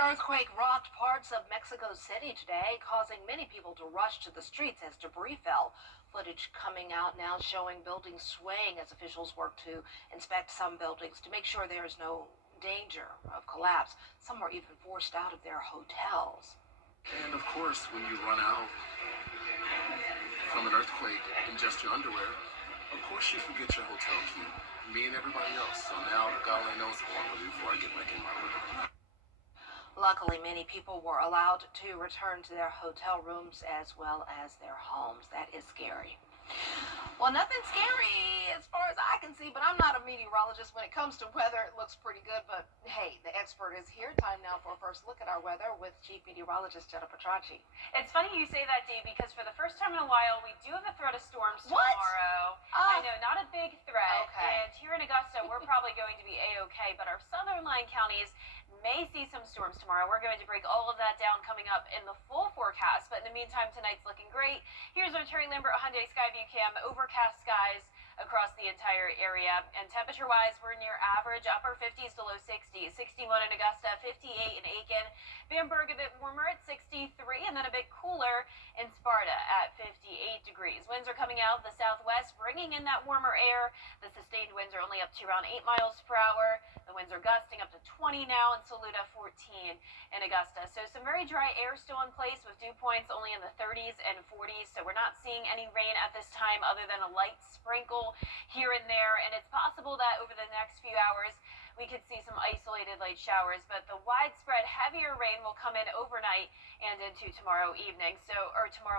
earthquake rocked parts of Mexico City today, causing many people to rush to the streets as debris fell. Footage coming out now showing buildings swaying as officials work to inspect some buildings to make sure there is no danger of collapse. Some were even forced out of their hotels. And of course, when you run out from an earthquake in just your underwear, of course you forget your hotel key. Me and everybody else. So now God only knows how long before I get back in my room. Luckily, many people were allowed to return to their hotel rooms as well as their homes. That is scary. Well, nothing scary as far as I can see, but I'm not a meteorologist. When it comes to weather, it looks pretty good. But hey, the expert is here. Time now for a first look at our weather with Chief Meteorologist Jenna Petracci. It's funny you say that, Dee, because for the first time in a while, we do have a threat of storms What? tomorrow. I know, not a big threat. Okay. And here in Augusta, we're probably going to be A-OK, but our southern line counties may see some storms tomorrow. We're going to break all of that down coming up in the full forecast, but in the meantime, tonight's looking great. Here's our Terry Lambert Hyundai Skyview Cam. Overcast skies across the entire area, and temperature-wise, we're near average, upper 50s to low 60s. 61 in Augusta, 58 in Aiken. Bamberg a bit warmer at 63, and then a bit cooler in Sparta at 58 degrees. Winds are coming out of the southwest, bringing in that warmer air. The sustained winds are only up to around 8 miles per hour. The winds are gusting up to 20 now in Saluda, 14 in Augusta. So some very dry air still in place with dew points only in the 30s and 40s. So we're not seeing any rain at this time other than a light sprinkle here and there. And it's possible that over the next few hours, we could see some isolated light showers, but the widespread heavier rain will come in overnight and into tomorrow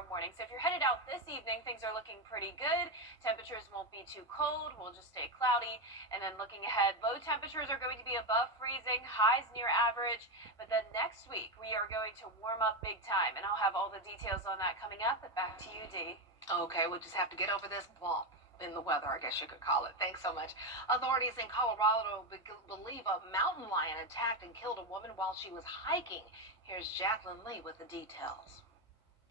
morning. So if you're headed out this evening, things are looking pretty good. Temperatures won't be too cold. We'll just stay cloudy. And then looking ahead, low temperatures are going to be above freezing, highs near average. But then next week, we are going to warm up big time. And I'll have all the details on that coming up. But back to you, Dee. Okay, we'll just have to get over this bump in the weather, I guess you could call it. Thanks so much. Authorities in Colorado believe a mountain lion attacked and killed a woman while she was hiking. Here's Jacqueline Lee with the details.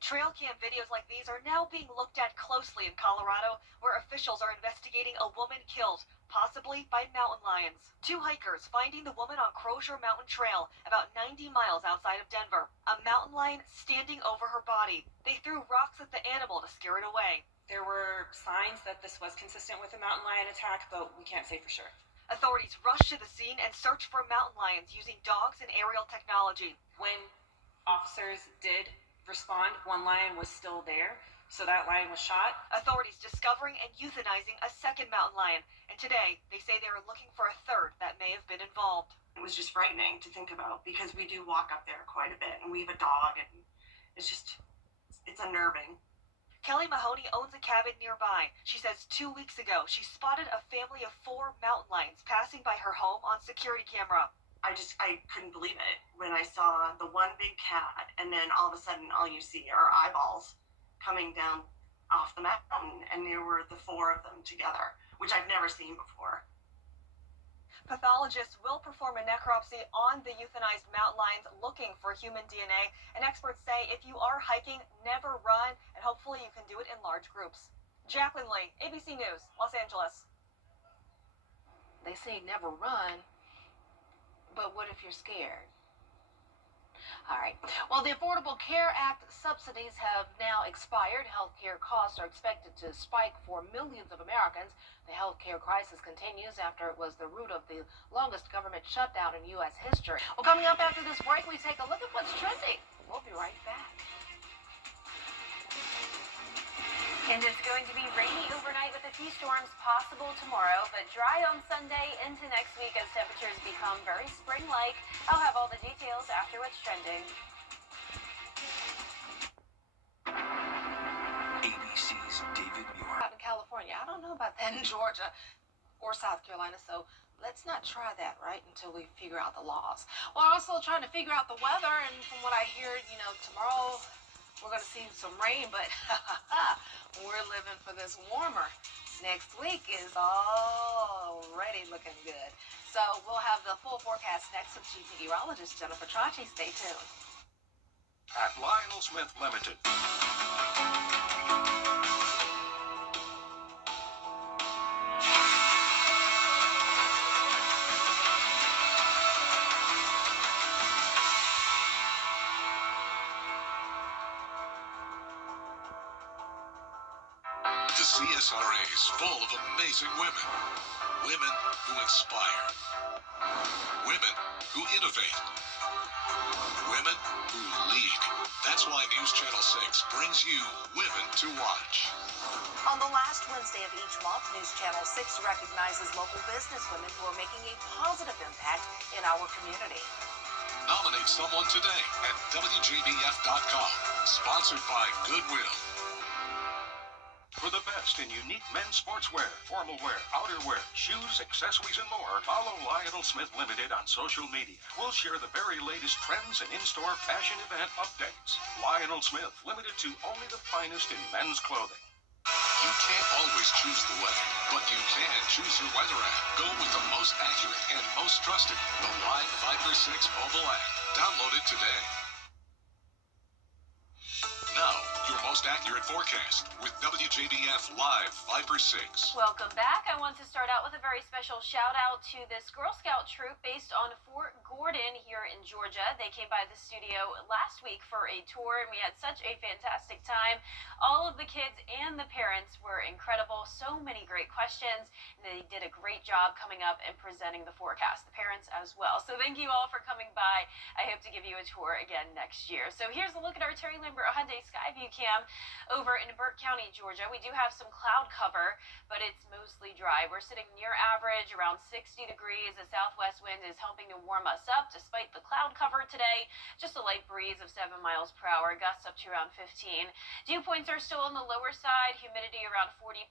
Trail cam videos like these are now being looked at closely in Colorado, where officials are investigating a woman killed, possibly by mountain lions. Two hikers finding the woman on Crozier Mountain Trail, about 90 miles outside of Denver. A mountain lion standing over her body. They threw rocks at the animal to scare it away. There were signs that this was consistent with a mountain lion attack, but we can't say for sure. Authorities rushed to the scene and searched for mountain lions using dogs and aerial technology. When officers did respond, one lion was still there, so that lion was shot. Authorities discovering and euthanizing a second mountain lion, and today they say they are looking for a third that may have been involved. It was just frightening to think about because we do walk up there quite a bit, and we have a dog, and it's unnerving. Kelly Mahoney owns a cabin nearby. She says 2 weeks ago she spotted a family of 4 mountain lions passing by her home on security camera. I couldn't believe it when I saw the one big cat, and then all of a sudden all you see are eyeballs coming down off the mountain, and there were the 4 of them together, which I've never seen before. Pathologists will perform a necropsy on the euthanized mountain lions looking for human DNA, and experts say if you are hiking, never run, and hopefully you can do it in large groups. Jacqueline Lee, ABC News, Los Angeles. They say never run, but what if you're scared? All right. Well, the Affordable Care Act subsidies have now expired. Healthcare costs are expected to spike for millions of Americans. The healthcare crisis continues after it was the root of the longest government shutdown in U.S. history. Well, coming up after this break, we take a look at what's trending. We'll be right back. And it's going to be rainy overnight with a few storms possible tomorrow, but dry on Sunday into next week as temperatures become very spring-like. I'll have all the details after what's trending. ABC's David Muir. Out in California. I don't know about that in Georgia or South Carolina, so let's not try that, right, until we figure out the laws. Well, also trying to figure out the weather, and from what I hear, tomorrow we're going to see some rain, but we're living for this warmer. Next week is already looking good. So we'll have the full forecast next with Chief Meteorologist Jenna Petracci. Stay tuned. At Lionel Smith Limited. CSRA is full of amazing women. Women who inspire. Women who innovate. Women who lead. That's why News Channel 6 brings you Women to Watch. On the last Wednesday of each month, News Channel 6 recognizes local businesswomen who are making a positive impact in our community. Nominate someone today at WJBF.com. Sponsored by Goodwill. For the best in unique men's sportswear, formal wear, outerwear, shoes, accessories, and more, follow Lionel Smith Limited on social media. We'll share the very latest trends and in-store fashion event updates. Lionel Smith Limited to only the finest in men's clothing. You can't always choose the weather, but you can choose your weather app. Go with the most accurate and most trusted, the Live Viper 6 mobile app. Download it today. Now, your most accurate forecast with WJBF Live Viper 6. Welcome back. I want to start out with a very special shout out to this Girl Scout troop based on Fort Gordon here in Georgia. They came by the studio last week for a tour and we had such a fantastic time. All of the kids and the parents were incredible. So many great questions. And they did a great job coming up and presenting the forecast. The parents as well. So thank you all for coming by. I hope to give you a tour again next year. So here's a look at our Terry Lambert Hyundai Skyview Cam over in Burke County, Georgia. We do have some cloud cover, but it's mostly dry. We're sitting near average, around 60 degrees. The southwest wind is helping to warm us up despite the cloud cover today. Just a light breeze of 7 miles per hour, gusts up to around 15. Dew points are still on the lower side, humidity around 40%,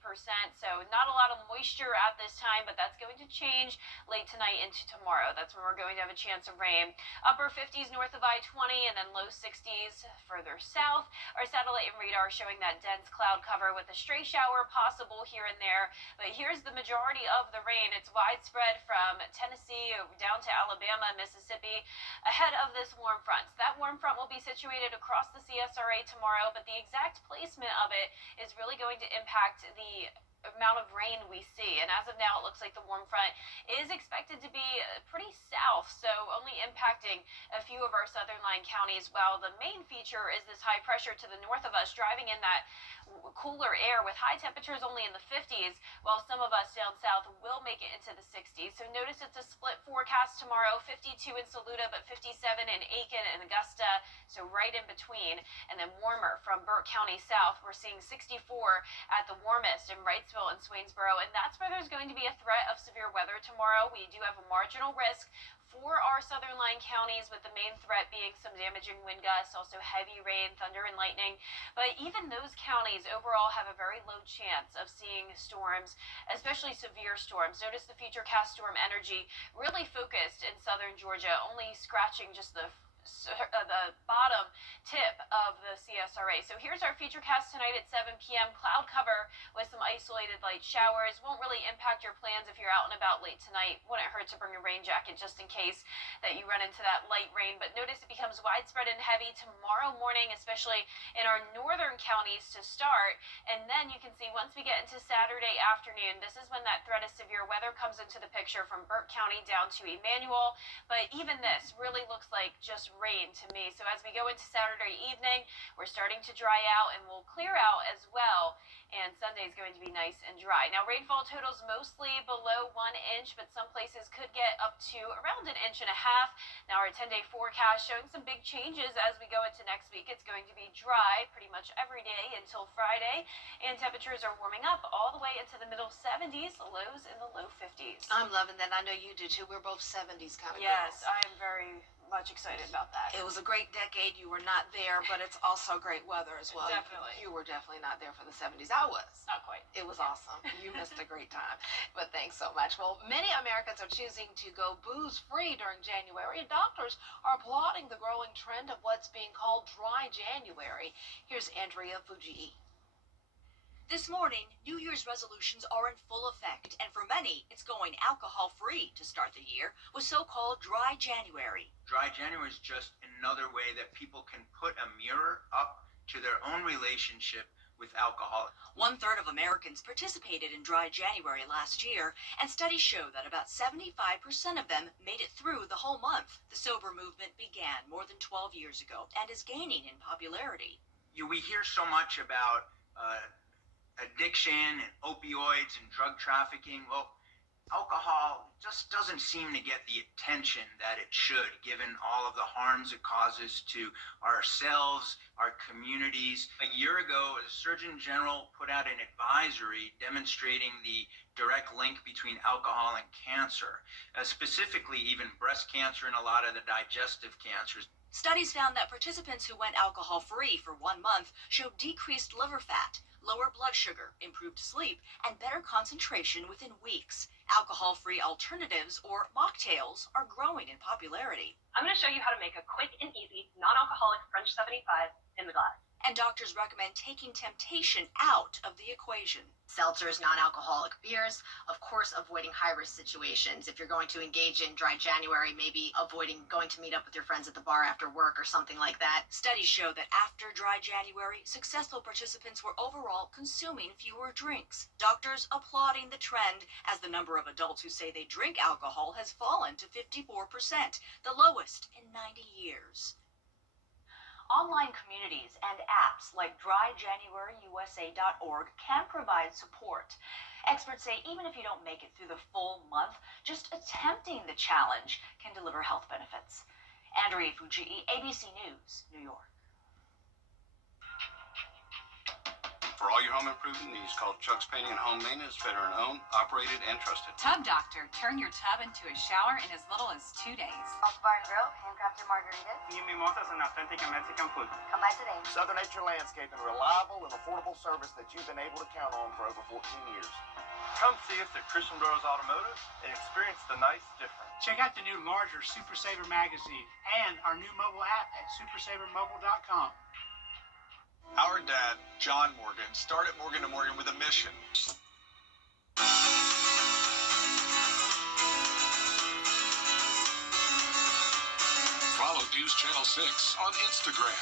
so not a lot of moisture at this time, but that's going to change late tonight into tomorrow. That's when we're going to have a chance of rain. Upper 50s north of I-20 and then low 60s further south. Our satellite and radar showing that dense cloud cover with a stray shower possible here and there. But here's the majority of the rain. It's widespread from Tennessee down to Alabama, Mississippi, ahead of this warm front. So that warm front will be situated across the CSRA tomorrow, but the exact placement of it is really going to impact the amount of rain we see. And as of now, it looks like the warm front is expected to be pretty south, so only impacting a few of our southern line counties, while the main feature is this high pressure to the north of us driving in that cooler air with high temperatures only in the 50s, while some of us down south will make it into the 60s. So notice it's a split forecast tomorrow, 52 in Saluda, but 57 in Aiken and Augusta, so right in between. And then warmer from Burke County south, we're seeing 64 at the warmest in Wrightsville and Swainsboro, and that's where there's going to be a threat of severe weather tomorrow. We do have a marginal risk for our southern line counties, with the main threat being some damaging wind gusts, also heavy rain, thunder, and lightning. But even those counties overall have a very low chance of seeing storms, especially severe storms. Notice the Futurecast storm energy really focused in southern Georgia, only scratching just the bottom tip of the CSRA. So here's our Futurecast tonight at 7 p.m. Cloud cover with some isolated light showers. Won't really impact your plans if you're out and about late tonight. Wouldn't hurt to bring a rain jacket just in case that you run into that light rain. But notice it becomes widespread and heavy tomorrow morning, especially in our northern counties to start. And then you can see once we get into Saturday afternoon, this is when that threat of severe weather comes into the picture from Burke County down to Emmanuel. But even this really looks like just rain to me. So as we go into Saturday evening, we're starting to dry out and we'll clear out as well. And Sunday is going to be nice and dry. Now rainfall totals mostly below 1 inch, but some places could get up to around 1.5 inches. Now our 10-day forecast showing some big changes as we go into next week. It's going to be dry pretty much every day until Friday, and temperatures are warming up all the way into the middle 70s, lows in the low 50s. I'm loving that. I know you do too. We're both 70s kind of Yes, girls. I am very much excited about that. It was a great decade. You were not there, but it's also great weather as well. Definitely. You were definitely not there for the 70s. I was. Not quite. It was awesome. You missed a great time. But thanks so much. Well, many Americans are choosing to go booze-free during January, and doctors are applauding the growing trend of what's being called dry January. Here's Andrea Fujii. This morning, New Year's resolutions are in full effect, and for many, it's going alcohol-free to start the year with so-called Dry January. Dry January is just another way that people can put a mirror up to their own relationship with alcohol. 1/3 of Americans participated in Dry January last year, and studies show that about 75% of them made it through the whole month. The sober movement began more than 12 years ago and is gaining in popularity. We hear so much about addiction and opioids and drug trafficking, well, alcohol just doesn't seem to get the attention that it should, given all of the harms it causes to ourselves, our communities. A year ago, the Surgeon General put out an advisory demonstrating the direct link between alcohol and cancer, specifically even breast cancer and a lot of the digestive cancers. Studies found that participants who went alcohol-free for 1 month showed decreased liver fat, lower blood sugar, improved sleep, and better concentration within weeks. Alcohol-free alternatives, or mocktails, are growing in popularity. I'm going to show you how to make a quick and easy non-alcoholic French 75 in the glass. And doctors recommend taking temptation out of the equation. Seltzers, non-alcoholic beers, of course, avoiding high-risk situations. If you're going to engage in dry January, maybe avoiding going to meet up with your friends at the bar after work or something like that. Studies show that after dry January, successful participants were overall consuming fewer drinks. Doctors applauding the trend as the number of adults who say they drink alcohol has fallen to 54%, the lowest in 90 years. Online communities and apps like DryJanuaryUSA.org can provide support. Experts say even if you don't make it through the full month, just attempting the challenge can deliver health benefits. Andrea Fujii, ABC News, New York. For all your home improvement needs, call Chuck's Painting and Home Maintenance, veteran-owned, operated, and trusted. Tub Doctor. Turn your tub into a shower in as little as 2 days. Off Bar and Grill, handcrafted margaritas. New mimosas and authentic Mexican food. Come by today. Southern Nature Landscaping, reliable and affordable service that you've been able to count on for over 14 years. Come see us at Christian Brothers Automotive and experience the nice difference. Check out the new larger Super Saver magazine and our new mobile app at supersavermobile.com. Our dad, John Morgan, started Morgan & Morgan with a mission. Follow News Channel 6 on Instagram.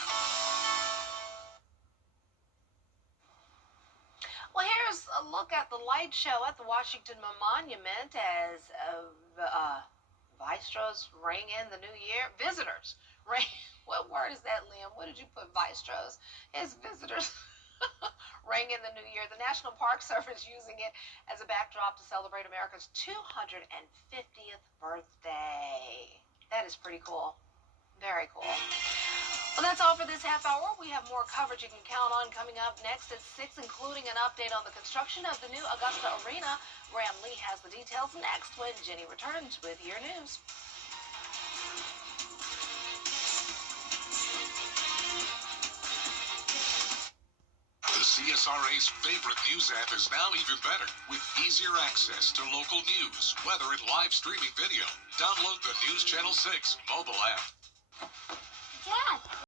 Well, here's a look at the light show at the Washington Monument as Maestros ring in the new year. Visitors ring. What word is that, Liam? What did you put, Maestros? It's visitors ring in the new year. The National Park Service using it as a backdrop to celebrate America's 250th birthday. That is pretty cool. Very cool. Well, that's all for this half hour. We have more coverage you can count on coming up next at 6, including an update on the construction of the new Augusta Arena. Graham Lee has the details next when Jenny returns with your news. The CSRA's favorite news app is now even better with easier access to local news, weather, and live streaming video. Download the News Channel 6 mobile app. Dad!